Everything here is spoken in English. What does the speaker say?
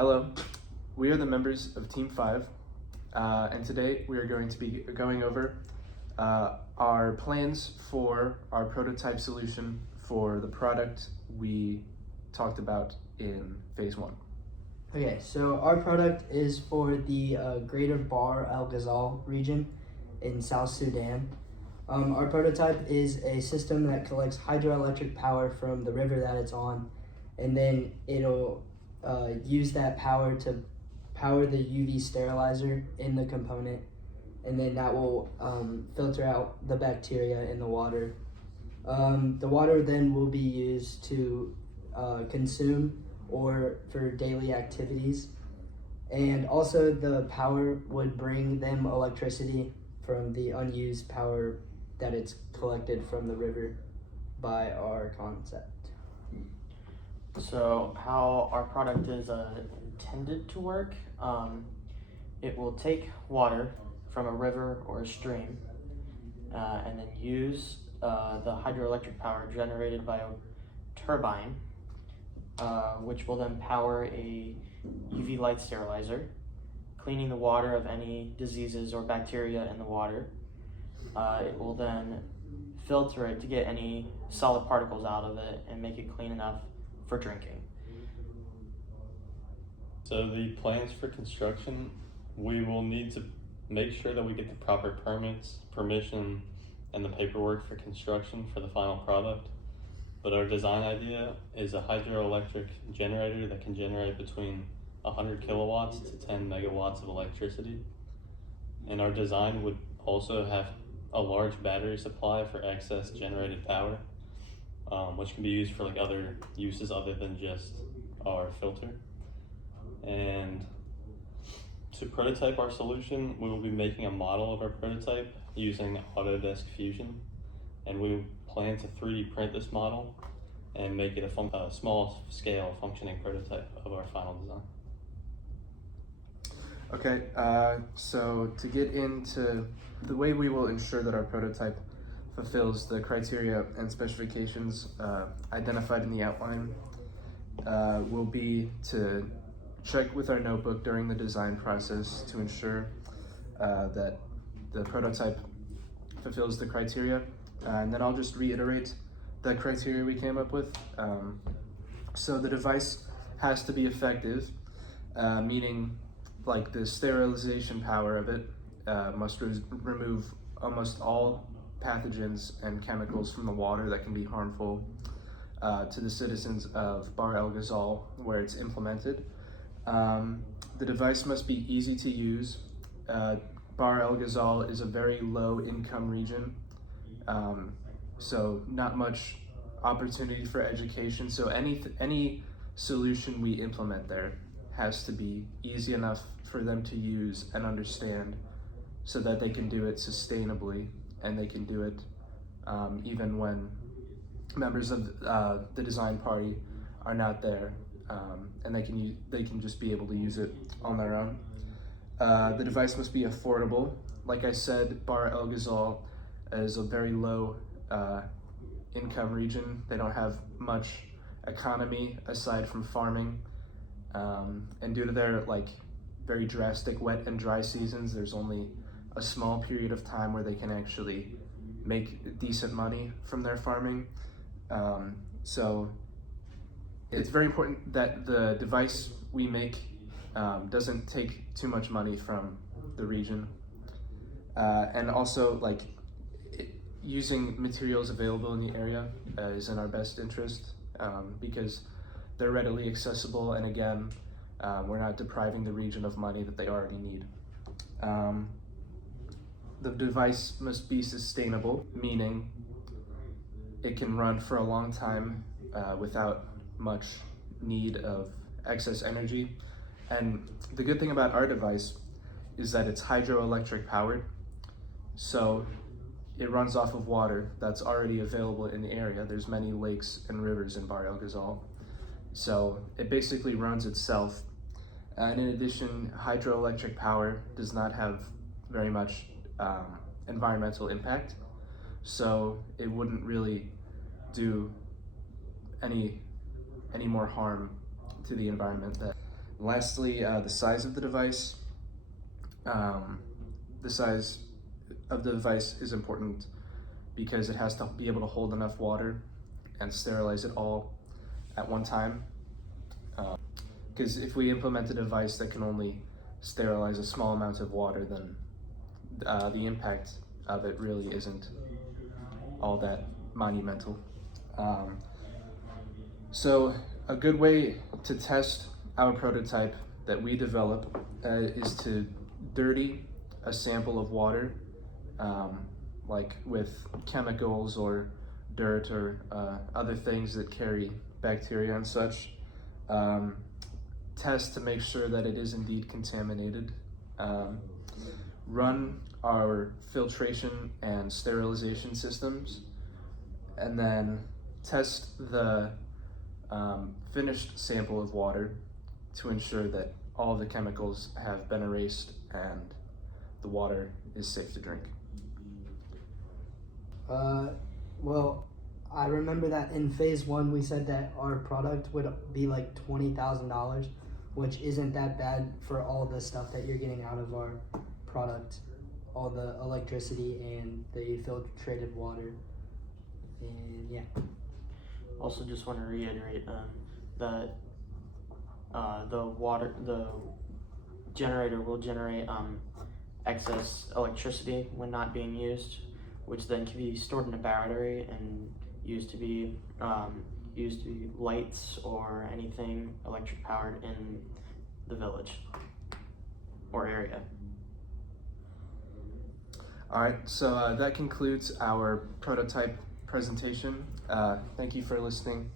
Hello, we are the members of Team 5, and today we are going to be going over our plans for our prototype solution for the product we talked about in Phase 1. Okay, so our product is for the Greater Bahr el Ghazal region in South Sudan. Our prototype is a system that collects hydroelectric power from the river that it's on, and then it'll use that power to power the UV sterilizer in the component, and then that will filter out the bacteria in the water. The water then will be used to consume or for daily activities, and also the power would bring them electricity from the unused power that it's collected from the river by our concept. So how our product is intended to work, it will take water from a river or a stream and then use the hydroelectric power generated by a turbine, which will then power a UV light sterilizer, cleaning the water of any diseases or bacteria in the water. It will then filter it to get any solid particles out of it and make it clean enough for drinking. So the plans for construction, we will need to make sure that we get the proper permits, permission, and the paperwork for construction for the final product. But our design idea is a hydroelectric generator that can generate between 100 kilowatts to 10 megawatts of electricity. And our design would also have a large battery supply for excess generated power, which can be used for like other uses other than just our filter. And to prototype our solution, we will be making a model of our prototype using Autodesk Fusion, and we plan to 3D print this model and make it a small scale functioning prototype of our final design. Okay, so to get into the way we will ensure that our prototype fulfills the criteria and specifications identified in the outline will be to check with our notebook during the design process to ensure that the prototype fulfills the criteria, and then I'll just reiterate the criteria we came up with. So the device has to be effective, meaning like the sterilization power of it must remove almost all pathogens and chemicals from the water that can be harmful to the citizens of Bahr el Ghazal where it's implemented. The device must be easy to use. Bahr el Ghazal is a very low income region, so not much opportunity for education. So any solution we implement there has to be easy enough for them to use and understand so that they can do it sustainably, and they can do it even when members of the design party are not there, and they can just be able to use it on their own. The device must be affordable. Like I said, Bahr el Ghazal is a very low income region. They don't have much economy aside from farming, and due to their very drastic wet and dry seasons, there's only a small period of time where they can actually make decent money from their farming. So it's very important that the device we make doesn't take too much money from the region, and also using materials available in the area is in our best interest, because they're readily accessible, and again, we're not depriving the region of money that they already need. The device must be sustainable, meaning it can run for a long time without much need of excess energy. And the good thing about our device is that it's hydroelectric powered, so it runs off of water that's already available in the area. There's many lakes and rivers in Bahr el Ghazal, so it basically runs itself. And in addition, hydroelectric power does not have very much environmental impact, so it wouldn't really do any more harm to the environment. Lastly, the size of the device. The size of the device is important because it has to be able to hold enough water and sterilize it all at one time. Because if we implement a device that can only sterilize a small amount of water, then the impact of it really isn't all that monumental. So a good way to test our prototype that we develop is to dirty a sample of water, like with chemicals or dirt or other things that carry bacteria and such. Test to make sure that it is indeed contaminated. Run our filtration and sterilization systems, and then test the finished sample of water to ensure that all the chemicals have been erased and the water is safe to drink. Well, I remember that in phase 1 we said that our product would be like $20,000, which isn't that bad for all the stuff that you're getting out of our product, all the electricity and the filtrated water, and yeah. Also, just want to reiterate that the generator will generate excess electricity when not being used, which then can be stored in a battery and used to be lights or anything electric powered in the village or area. All right, so that concludes our prototype presentation. Thank you for listening.